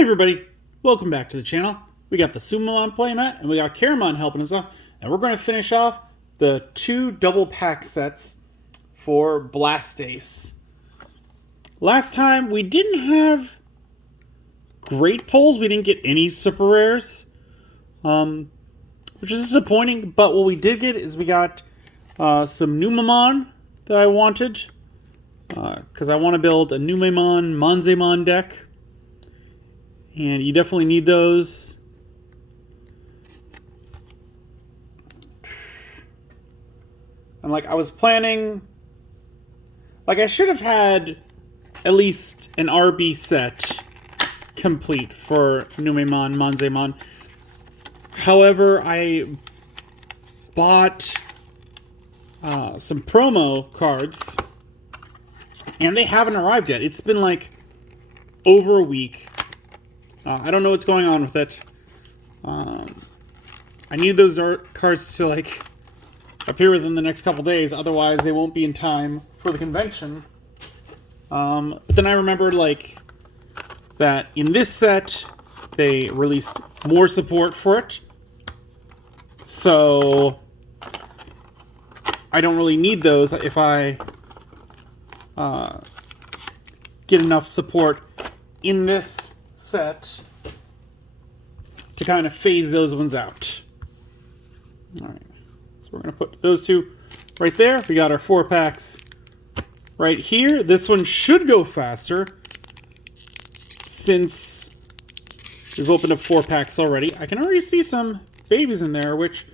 Hey everybody, welcome back to the channel. We got the Sumamon playmat and we got Karamon helping us out. And we're going to finish off the 2 double pack sets for Blastace. Last time we didn't have great pulls. We didn't get any super rares, which is disappointing. But what we did get is we got some Numemon that I wanted. Because I want to build a Numemon, Monzemon deck. And you definitely need those. And I was planning, I should have had at least an RB set complete for Numemon, Monzemon. However, I bought some promo cards, and they haven't arrived yet. It's been over a week. I don't know what's going on with it. I need those cards to appear within the next couple days, otherwise they won't be in time for the convention. But then I remembered that in this set they released more support for it, so I don't really need those if I get enough support in this set to kind of phase those ones out. Alright, so we're going to put those two right there. We got our 4 packs right here. This one should go faster since we've opened up 4 packs already. I can already see some babies in there, which,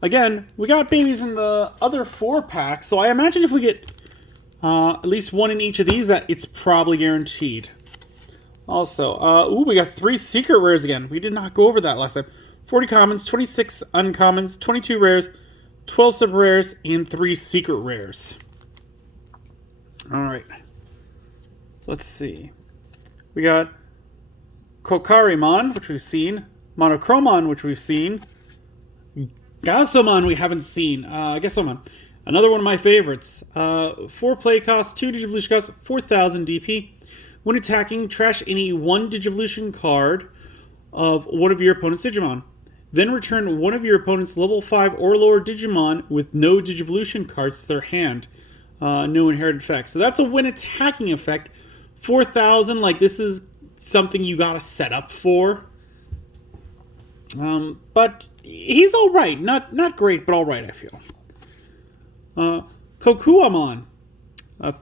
again, we got babies in the other 4 packs, so I imagine if we get at least one in each of these, that it's probably guaranteed. Also, we got 3 secret rares again. We did not go over that last time. 40 commons, 26 uncommons, 22 rares, 12 super rares, and 3 secret rares. Alright. So let's see. We got Kokarimon, which we've seen. Monochromon, which we've seen. Gasomon, we haven't seen. Gasomon. Another one of my favorites. 4 play cost, 2 Digivolution cost, 4,000 DP. When attacking, trash any 1 Digivolution card of one of your opponent's Digimon. Then return one of your opponent's level 5 or lower Digimon with no Digivolution cards to their hand. No inherited effect. So that's a when attacking effect. 4,000, this is something you gotta set up for. But he's alright. Not great, but alright, I feel. Kokuamon.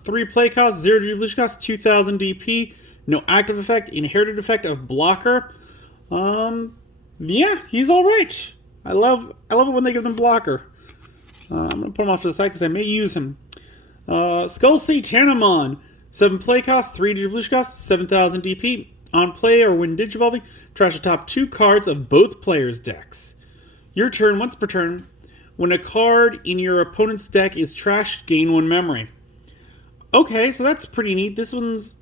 3 play cost, 0 Digivolution cost, 2,000 DP, no active effect, inherited effect of blocker. Yeah, he's alright. I love it when they give them blocker. I'm going to put him off to the side because I may use him. Skull Satanamon. 7 play cost, 3 Digivolution cost, 7,000 DP. On play or when Digivolving, trash the top 2 cards of both players' decks. Your turn, once per turn. When a card in your opponent's deck is trashed, gain 1 memory. Okay, so that's pretty neat. This one's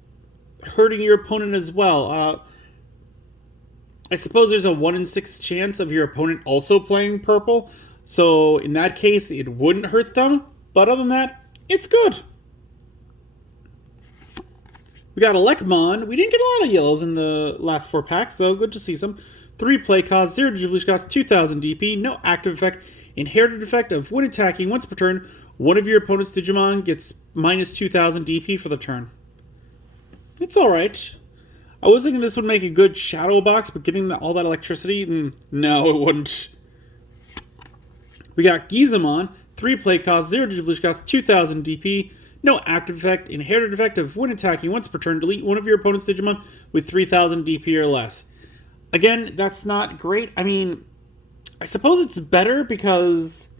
hurting your opponent as well. I suppose there's a 1 in 6 chance of your opponent also playing purple. So in that case, it wouldn't hurt them. But other than that, it's good. We got Elecmon. We didn't get a lot of yellows in the last 4 packs, so good to see some. 3 play cost, 0 Digivolution cost, 2,000 DP, no active effect. Inherited effect of when attacking once per turn, one of your opponent's Digimon gets minus 2,000 DP for the turn. It's alright. I was thinking this would make a good shadow box, but getting all that electricity, no, it wouldn't. We got Gizamon. 3 play cost, 0 Digivolution cost, 2,000 DP, no active effect, inherited effect of when attacking once per turn, delete one of your opponent's Digimon with 3,000 DP or less. Again, that's not great. I mean, I suppose it's better because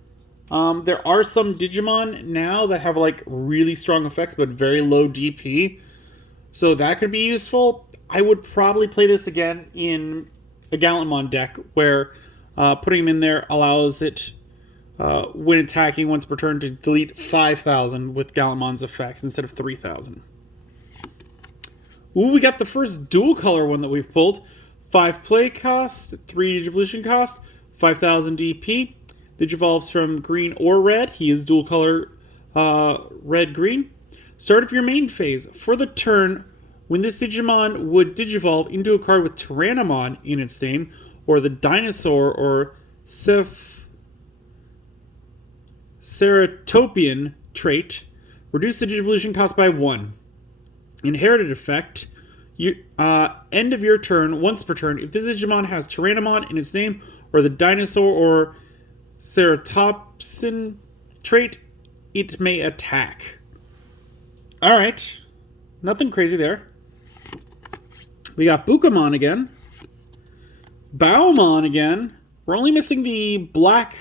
there are some Digimon now that have really strong effects but very low DP. So that could be useful. I would probably play this again in a Gallantmon deck where putting him in there allows it, when attacking once per turn, to delete 5,000 with Gallantmon's effects instead of 3,000. Ooh, we got the first dual color one that we've pulled. 5 play cost, 3 Digivolution cost, 5,000 DP. Digivolves from green or red. He is dual color red-green. Start of your main phase. For the turn, when this Digimon would digivolve into a card with Tyrannomon in its name, or the Dinosaur or Ceratopian trait, reduce the Digivolution cost by 1. Inherited effect, end of your turn, once per turn, if this Digimon has Tyrannomon in its name, or the Dinosaur or Ceratopsin trait, it may attack. Alright. Nothing crazy there. We got Bukamon again. Baomon again. We're only missing the black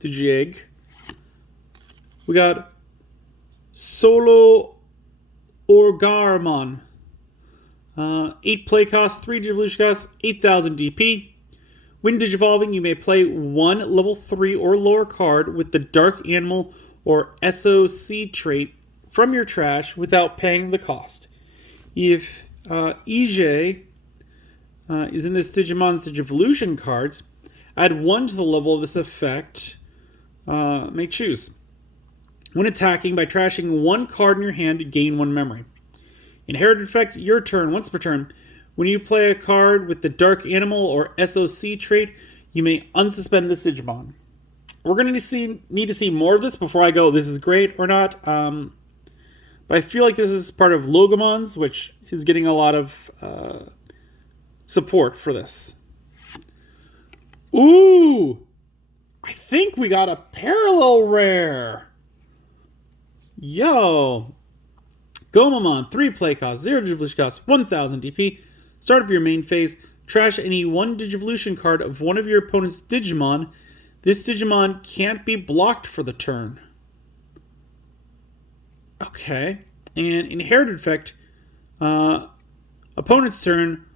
Digig. We got Solo Orgarmon. 8 play cost, 3 Digivolution cost, 8,000 DP. When Digivolving, you may play 1 level 3 or lower card with the Dark Animal or SOC trait from your trash without paying the cost. If EJ is in this Digimon's Digivolution cards, add 1 to the level of this effect. May choose. When attacking, by trashing 1 card in your hand, gain 1 memory. Inherited effect, your turn, once per turn. When you play a card with the Dark Animal or SOC trait, you may unsuspend this Digimon. We're going to need to see more of this before I go, this is great or not. But I feel like this is part of Logomon's, which is getting a lot of support for this. Ooh! I think we got a parallel rare. Yo! Gomamon, 3 play cost, 0 Digivolution cost, 1,000 DP. Start of your main phase. Trash any 1 Digivolution card of one of your opponent's Digimon. This Digimon can't be blocked for the turn. Okay. And inherited effect. Opponent's turn.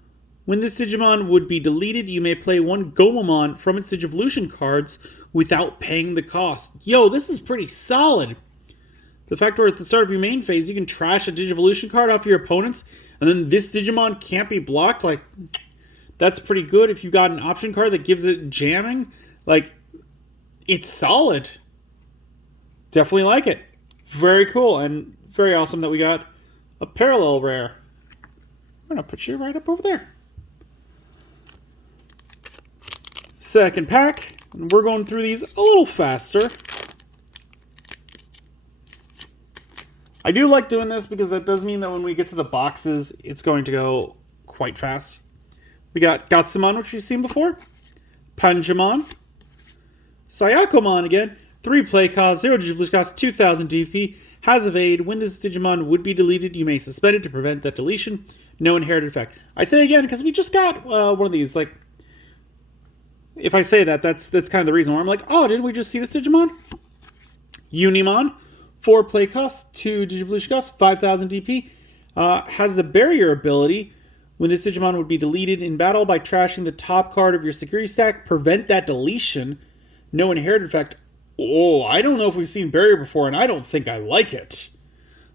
When this Digimon would be deleted, you may play 1 Gomamon from its Digivolution cards without paying the cost. Yo, this is pretty solid. The fact where at the start of your main phase, you can trash a Digivolution card off your opponents, and then this Digimon can't be blocked, like, that's pretty good. If you got an option card that gives it jamming, like, it's solid. Definitely like it. Very cool, and very awesome that we got a parallel rare. I'm going to put you right up over there. Second pack, and we're going through these a little faster. I do like doing this because that does mean that when we get to the boxes, it's going to go quite fast. We got Gatsumon, which we've seen before. Panjamon. Sayakomon again. 3 play cost, 0 Digivolution cost, 2,000 DP. Has evade. When this Digimon would be deleted, you may suspend it to prevent that deletion. No inherited effect. I say again because we just got one of these. Like, if I say that, that's kind of the reason why I'm like, oh, didn't we just see this Digimon? Unimon. 4 play cost, 2 Digivolution cost, 5,000 DP. Has the barrier ability. When this Digimon would be deleted in battle, by trashing the top card of your security stack, prevent that deletion. No inherited effect. Oh, I don't know if we've seen barrier before, and I don't think I like it.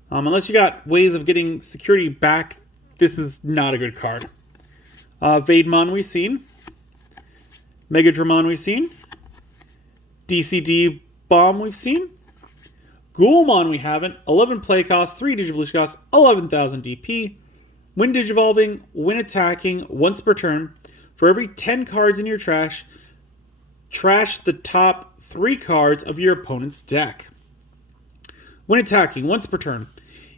Unless you got ways of getting security back, this is not a good card. Vademon we've seen. Megadramon we've seen. DCD Bomb we've seen. Ghoulmon we haven't. 11 play cost, 3 Digivolution cost, 11,000 DP. When Digivolving, when attacking, once per turn, for every 10 cards in your trash, trash the top 3 cards of your opponent's deck. When attacking, once per turn,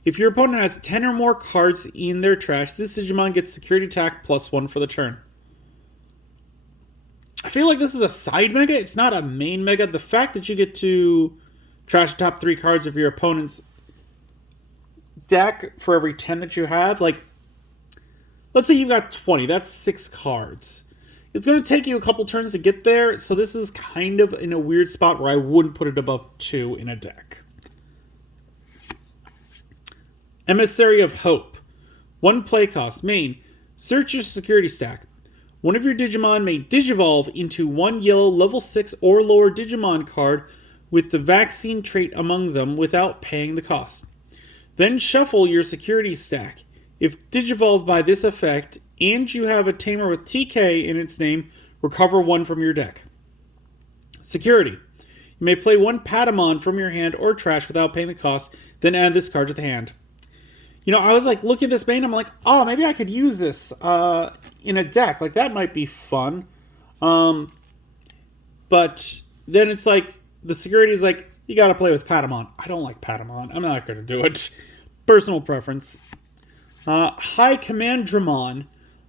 if your opponent has 10 or more cards in their trash, this Digimon gets security attack +1 for the turn. I feel like this is a side mega. It's not a main mega. The fact that you get to trash the top 3 cards of your opponent's deck for every 10 that you have, like, let's say you've got 20. That's 6 cards. It's going to take you a couple turns to get there, so this is kind of in a weird spot where I wouldn't put it above 2 in a deck. Emissary of Hope. 1 play cost. Main. Search your security stack. One of your Digimon may Digivolve into 1 yellow level 6 or lower Digimon card with the vaccine trait among them without paying the cost. Then shuffle your security stack. If Digivolved by this effect, and you have a tamer with TK in its name, recover 1 from your deck. Security. You may play 1 Patamon from your hand or trash without paying the cost, then add this card to the hand. I was like looking at this main, I'm like, oh, maybe I could use this in a deck. Like that might be fun. But then it's like the security is like, you got to play with Patamon. I don't like Patamon. I'm not going to do it. Personal preference. High Commandramon.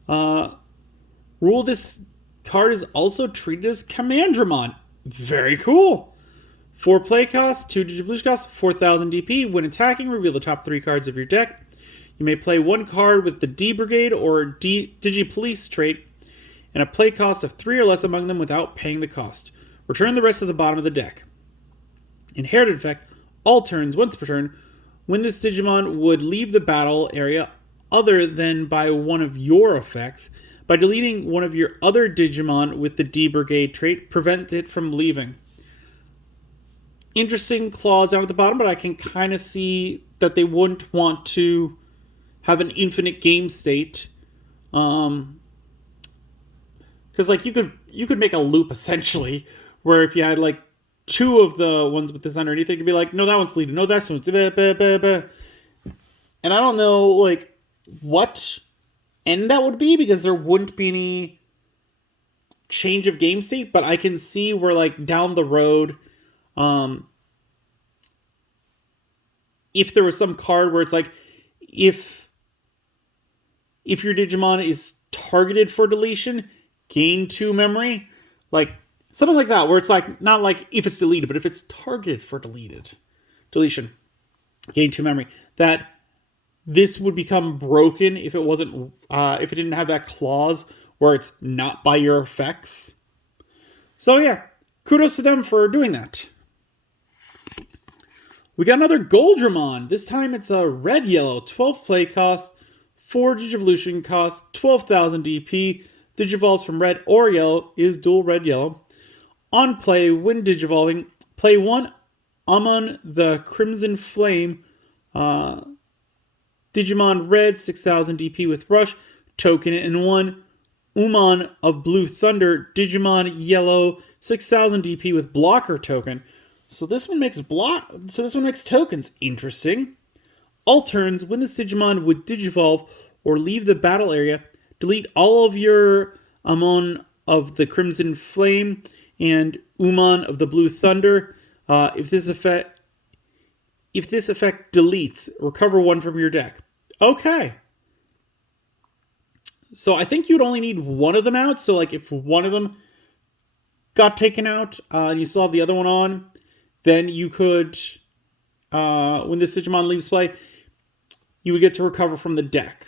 Rule this card is also treated as Commandramon. Very cool. 4 play cost, 2 Digivolution cost, 4,000 DP. When attacking, reveal the top 3 cards of your deck. You may play 1 card with the D Brigade or Digi Police trait, and a play cost of 3 or less among them without paying the cost. Return the rest to the bottom of the deck. Inherited effect, all turns, once per turn, when this Digimon would leave the battle area other than by one of your effects, by deleting one of your other Digimon with the D Brigade trait, prevent it from leaving. Interesting clause down at the bottom, but I can kind of see that they wouldn't want to have an infinite game state. Because like you could make a loop essentially, where if you had like 2 of the ones with this underneath, it could be like, no, that one's deleted, no, that one's and I don't know like what end that would be, because there wouldn't be any change of game state, but I can see where like down the road, if there was some card where it's like, if your Digimon is targeted for deletion, gain 2 memory, like something like that, where it's like, not like if it's deleted, but if it's targeted for deletion, gain 2 memory, that this would become broken if it wasn't, if it didn't have that clause where it's not by your effects. So yeah, kudos to them for doing that. We got another Goldramon. This time it's a red-yellow, 12 play cost, 4 Digivolution cost, 12,000 DP. Digivolves from red or yellow, is dual red-yellow. On play, when Digivolving, play 1 Amon the Crimson Flame, Digimon red, 6,000 DP with Rush, token it, and 1 Umon of Blue Thunder, Digimon yellow, 6,000 DP with blocker token. So this one makes tokens. Interesting. All turns, when this Digimon would Digivolve or leave the battle area, delete all of your Amon of the Crimson Flame and Umon of the Blue Thunder. If this effect deletes, recover 1 from your deck. Okay. So I think you'd only need 1 of them out. So like if one of them got taken out and you still have the other one on, then you could, when this Digimon leaves play, you would get to recover from the deck.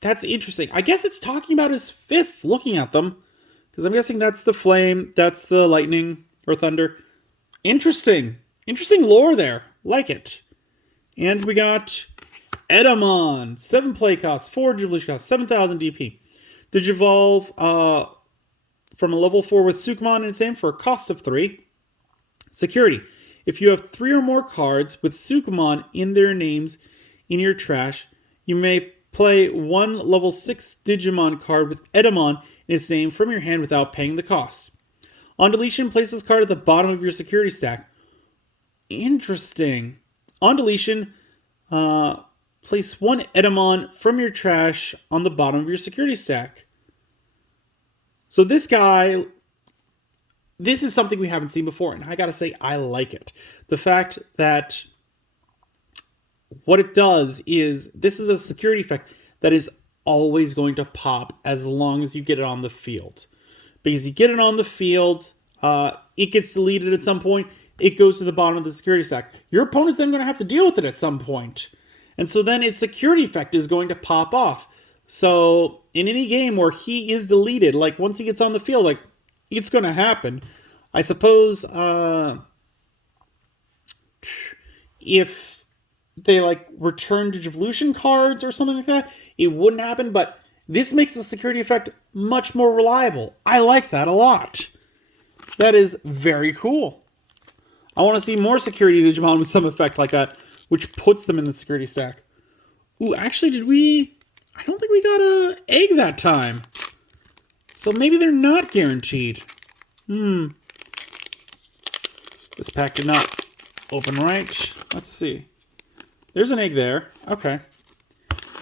That's interesting. I guess it's talking about his fists, looking at them. Because I'm guessing that's the flame, that's the lightning, or thunder. Interesting. Interesting lore there. Like it. And we got Edamon. 7 play cost, 4 Digivolution cost, 7,000 DP. Digivolve from a level 4 with Sukumon and its name for a cost of 3. Security. If you have 3 or more cards with Sukumon in their names in your trash, you may play 1 level 6 Digimon card with Edamon in its name from your hand without paying the cost. On deletion, place this card at the bottom of your security stack. Interesting. On deletion, place 1 Edamon from your trash on the bottom of your security stack. So this guy, this is something we haven't seen before, and I gotta say, I like it. The fact that what it does is, this is a security effect that is always going to pop as long as you get it on the field. Because you get it on the field, it gets deleted at some point, it goes to the bottom of the security stack. Your opponent's then going to have to deal with it at some point. And so then its security effect is going to pop off. So in any game where he is deleted, like once he gets on the field, like it's going to happen. I suppose if they like return Digivolution cards or something like that, it wouldn't happen, but this makes the security effect much more reliable. I like that a lot. That is very cool. I want to see more security Digimon with some effect like that, which puts them in the security stack. Ooh, actually, did we... I don't think we got a egg that time. So maybe they're not guaranteed. This pack did not open right. Let's see. There's an egg there. Okay.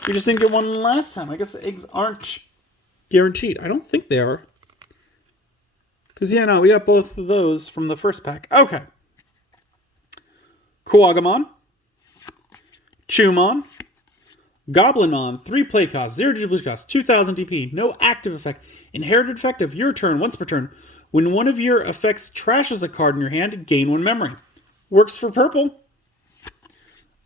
We just didn't get one last time. I guess the eggs aren't guaranteed. I don't think they are. Because, yeah, no, we got both of those from the first pack. Okay. Kuwagamon. Chewmon. Goblinmon. 3 play cost. 0 Digivolution cost. 2000 DP. No active effect. Inherited effect of your turn once per turn. When one of your effects trashes a card in your hand, gain 1 memory. Works for purple.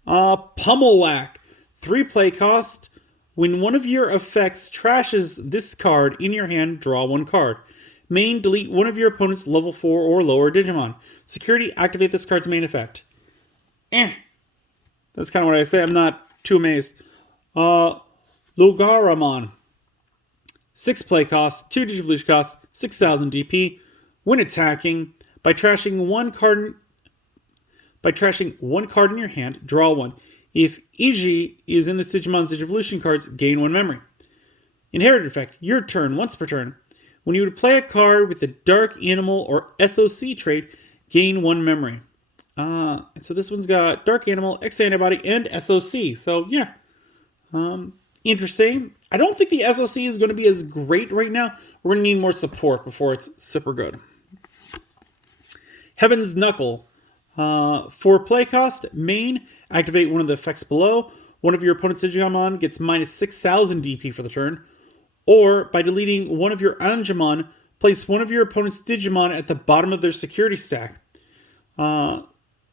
Pummel Whack. 3 play cost. When one of your effects trashes this card in your hand, draw 1 card. Main, delete one of your opponent's level 4 or lower Digimon. Security, activate this card's main effect. That's kind of what I say. I'm not too amazed. Lugaramon. 6 play cost, 2 Digivolution cost, 6000 DP. When attacking, by trashing one card in your hand, draw 1. If Iji is in the Digimon's Digivolution cards, gain 1 memory. Inherited effect, your turn, once per turn. When you would play a card with the Dark Animal or SOC trait, gain 1 memory. And so this one's got Dark Animal, X Antibody, and SOC. So, yeah. Interesting. I don't think the SOC is going to be as great right now. We're going to need more support before it's super good. Heaven's Knuckle. 4 play cost, main, activate one of the effects below. One of your opponent's Digimon gets minus 6000 DP for the turn. Or, by deleting one of your Angemon, place one of your opponent's Digimon at the bottom of their security stack.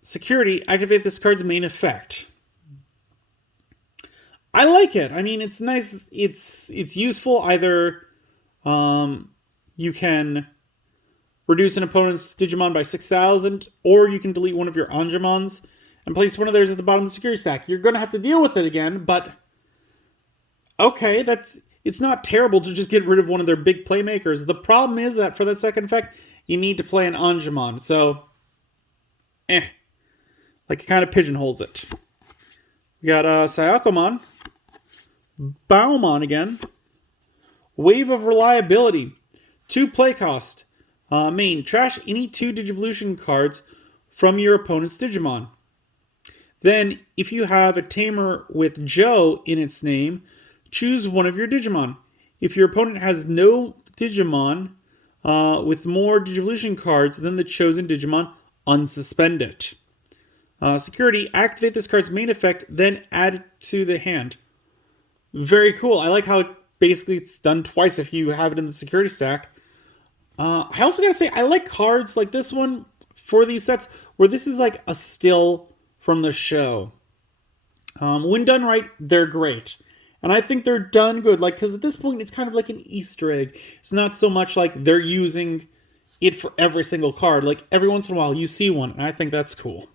Security, activate this card's main effect. I like it. I mean, it's nice. It's useful. Either you can reduce an opponent's Digimon by 6,000, or you can delete one of your Angemons and place one of theirs at the bottom of the security stack. You're going to have to deal with it again, but okay, it's not terrible to just get rid of one of their big playmakers. The problem is that for that second effect, you need to play an Angemon. So, like it kind of pigeonholes it. We got Syakomon. Baumon again. Wave of Reliability. 2 play cost. Main, trash any 2 Digivolution cards from your opponent's Digimon. Then, if you have a tamer with Joe in its name, choose one of your Digimon. If your opponent has no Digimon with more Digivolution cards than the chosen Digimon, unsuspend it. Security, activate this card's main effect, then add it to the hand. Very cool. I like how basically it's done twice if you have it in the security stack. I also gotta say, I like cards like this one for these sets, where this is like a still from the show. When done right, they're great. And I think they're done good, like, because at this point, it's kind of like an Easter egg. It's not so much like they're using it for every single card. Like, every once in a while, you see one, and I think that's cool.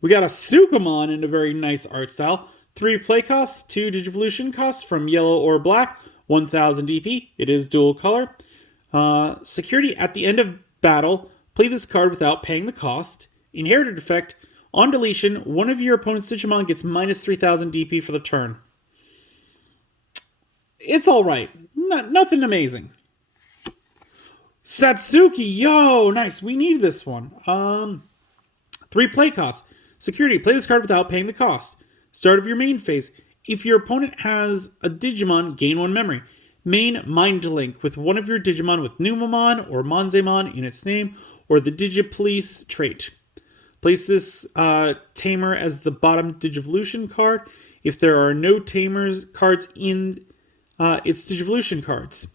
We got a Sukamon in a very nice art style. 3 play costs, 2 Digivolution costs from yellow or black, 1000 DP. It is dual color. Security, at the end of battle, play this card without paying the cost. Inherited effect, on deletion, one of your opponent's Digimon gets minus 3000 DP for the turn. It's alright. Nothing amazing. Satsuki, yo, nice. We need this one. 3 play costs. Security, play this card without paying the cost. Start of your main phase. If your opponent has a Digimon, gain 1 memory. Main, Mind Link with one of your Digimon with Numamon or Monzemon in its name, or the Digipolice trait. Place this Tamer as the bottom Digivolution card if there are no Tamers cards in its Digivolution cards.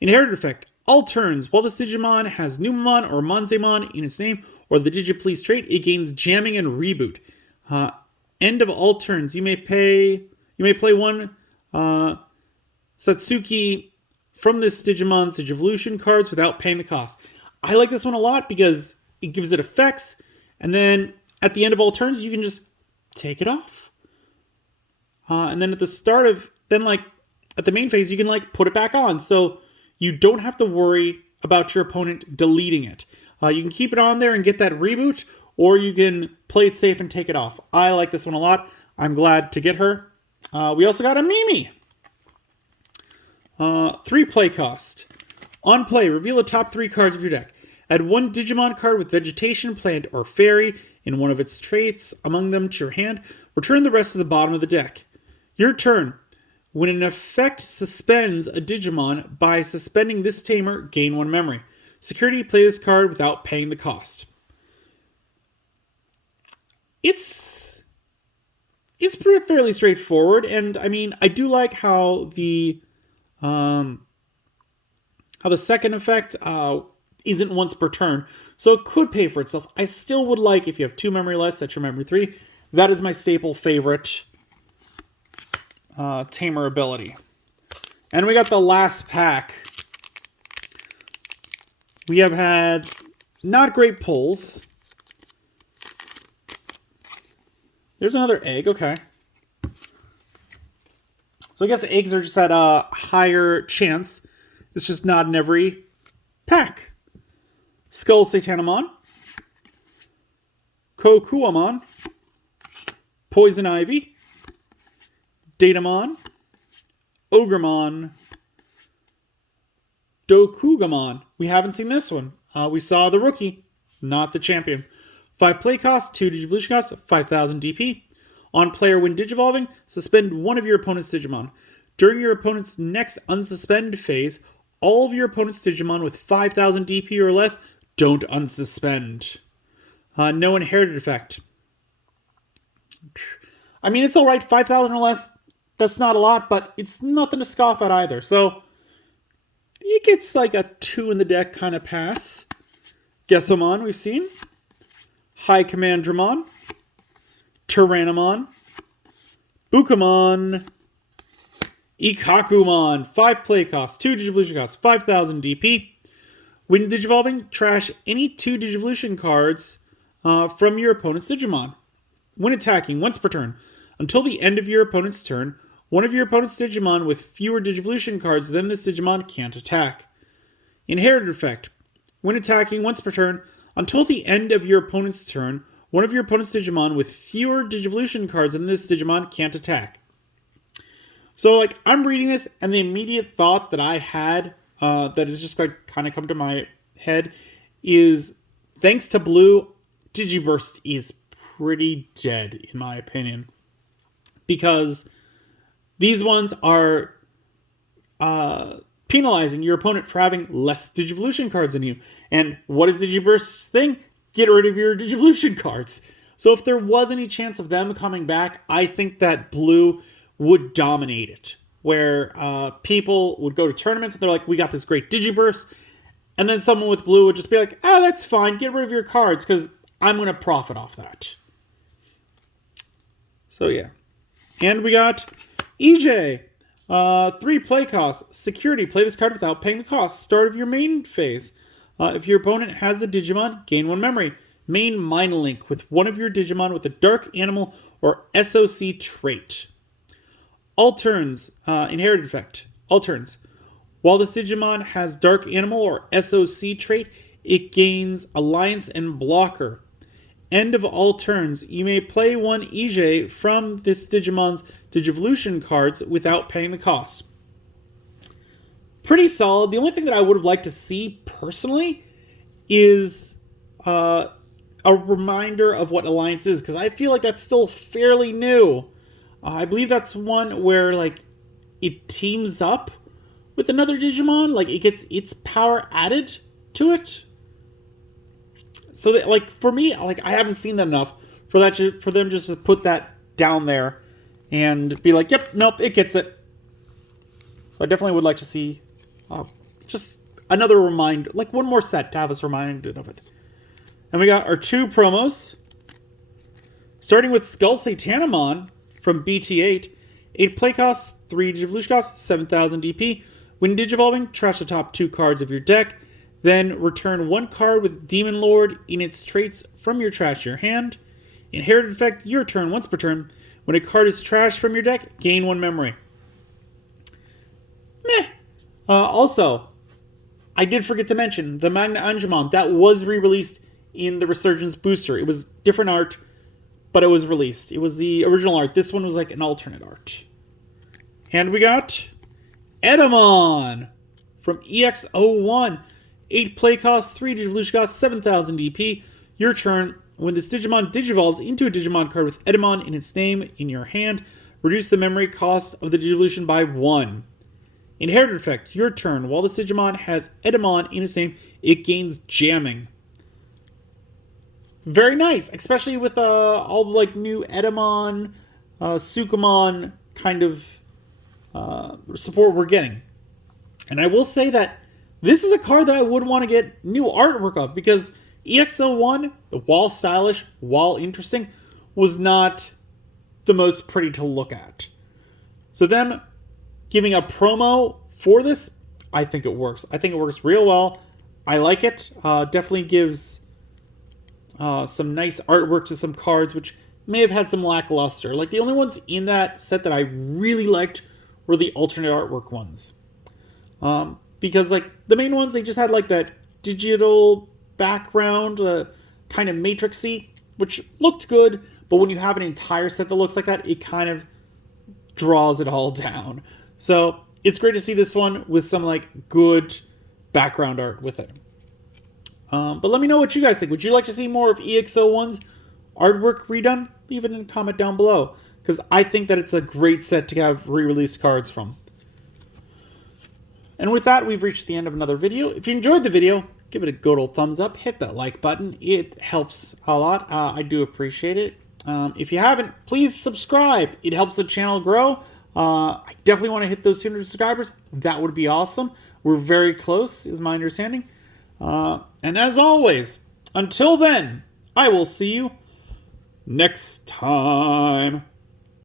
Inherited effect. All turns, while this Digimon has Numamon or Monzemon in its name, or the Digipolice trait, it gains Jamming and Reboot. End of all turns, you may play one Satsuki from this Digimon's Digivolution cards without paying the cost. I like this one a lot because it gives it effects, and then at the end of all turns, you can just take it off. And then at the start of, at the main phase, you can put it back on, so you don't have to worry about your opponent deleting it. You can keep it on there and get that reboot, or you can play it safe and take it off. I like this one a lot. I'm glad to get her. We also got a Mimi. 3 play cost. On play, reveal the top 3 cards of your deck. Add 1 Digimon card with Vegetation, Plant, or Fairy in one of its traits among them to your hand. Return the rest to the bottom of the deck. Your turn. When an effect suspends a Digimon, by suspending this tamer, gain 1 memory. Security, play this card without paying the cost. It's fairly straightforward, and I mean, I do like how the second effect isn't once per turn, so it could pay for itself. I still would like, if you have 2 memory less, that's your memory 3. That is my staple favorite tamer ability. And we got the last pack. We have had not great pulls. There's another egg, okay. So I guess the eggs are just at a higher chance. It's just not in every pack. Skull Satanamon. Kokuamon. Poison Ivy. Datamon. Ogremon. Dokugamon. We haven't seen this one. We saw the rookie, not the champion. 5 play cost, 2 Digivolution cost, 5,000 DP. On player when Digivolving, suspend one of your opponent's Digimon. During your opponent's next unsuspend phase, all of your opponent's Digimon with 5,000 DP or less don't unsuspend. No inherited effect. I mean, it's alright, 5,000 or less, that's not a lot, but it's nothing to scoff at either. So, it gets like a 2 in the deck kind of pass. Gesomon, we've seen. High Commandramon. Tyrannamon. Bukamon. Ikakumon. 5 play cost, 2 Digivolution cost, 5,000 DP. When Digivolving, trash any 2 Digivolution cards from your opponent's Digimon. When attacking, once per turn, until the end of your opponent's turn, one of your opponent's Digimon with fewer Digivolution cards than this Digimon can't attack. Inherited effect. When attacking, once per turn, until the end of your opponent's turn, one of your opponent's Digimon with fewer Digivolution cards than this Digimon can't attack. So, like, I'm reading this, and the immediate thought that I had, that has just, like, kind of come to my head, is, thanks to Blue, Digiburst is pretty dead, in my opinion. Because these ones are penalizing your opponent for having less Digivolution cards than you. And what is Digiburst's thing? Get rid of your Digivolution cards. So if there was any chance of them coming back, I think that Blue would dominate it. Where people would go to tournaments and they're like, we got this great Digiburst. And then someone with Blue would just be like, oh, that's fine. Get rid of your cards because I'm going to profit off that. So yeah. And we got EJ. 3 play costs. Security. Play this card without paying the cost. Start of your main phase. If your opponent has a Digimon, gain 1 memory. Main Mind Link with one of your Digimon with a Dark Animal or SOC trait. All turns. Inherited effect. All turns. While this Digimon has Dark Animal or SOC trait, it gains Alliance and Blocker. End of all turns. You may play 1 EJ from this Digimon's Digivolution cards without paying the cost. Pretty solid. The only thing that I would have liked to see personally is a reminder of what Alliance is, because I feel like that's still fairly new. I believe that's one where like it teams up with another Digimon, like it gets its power added to it. So that, like, for me, like, I haven't seen that enough for them just to put that down there and be like, yep, nope, it gets it. So I definitely would like to see just another reminder, like one more set to have us reminded of it. And we got our 2 promos, starting with Skull Satanamon from BT8. 8 play costs, 3 Digivolution costs, 7,000 DP. When Digivolving, trash the top 2 cards of your deck. Then return 1 card with Demon Lord in its traits from your trash to your hand. Inherited effect, your turn once per turn. When a card is trashed from your deck, gain 1 memory. Meh. Also, I did forget to mention the Magna Angemon that was re-released in the Resurgence booster. It was different art, but it was released. It was the original art. This one was like an alternate art. And we got Edamon from EX01. 8 play cost, 3 Digivolution cost, 7,000 DP. Your turn. When this Digimon digivolves into a Digimon card with Edamon in its name in your hand, reduce the memory cost of the Digivolution by 1. Inherited effect, your turn. While this Digimon has Edamon in its name, it gains jamming. Very nice, especially with all the like new Edamon, Sukamon kind of support we're getting. And I will say that this is a card that I would want to get new artwork of, because EX01, while stylish, while interesting, was not the most pretty to look at. So them giving a promo for this, I think it works. I think it works real well. I like it. Definitely gives some nice artwork to some cards, which may have had some lackluster. Like, the only ones in that set that I really liked were the alternate artwork ones. Because, like, the main ones, they just had, like, that digital background, kind of matrixy, which looked good, but when you have an entire set that looks like that, it kind of draws it all down. So it's great to see this one with some like good background art with it. But let me know what you guys think. Would you like to see more of EX01's artwork redone? Leave it in a comment down below, because I think that it's a great set to have re-released cards from. And with that, we've reached the end of another video. If you enjoyed the video, give it a good old thumbs up. Hit that like button. It helps a lot. I do appreciate it. If you haven't, please subscribe. It helps the channel grow. I definitely want to hit those 200 subscribers. That would be awesome. We're very close, is my understanding. And as always, until then, I will see you next time.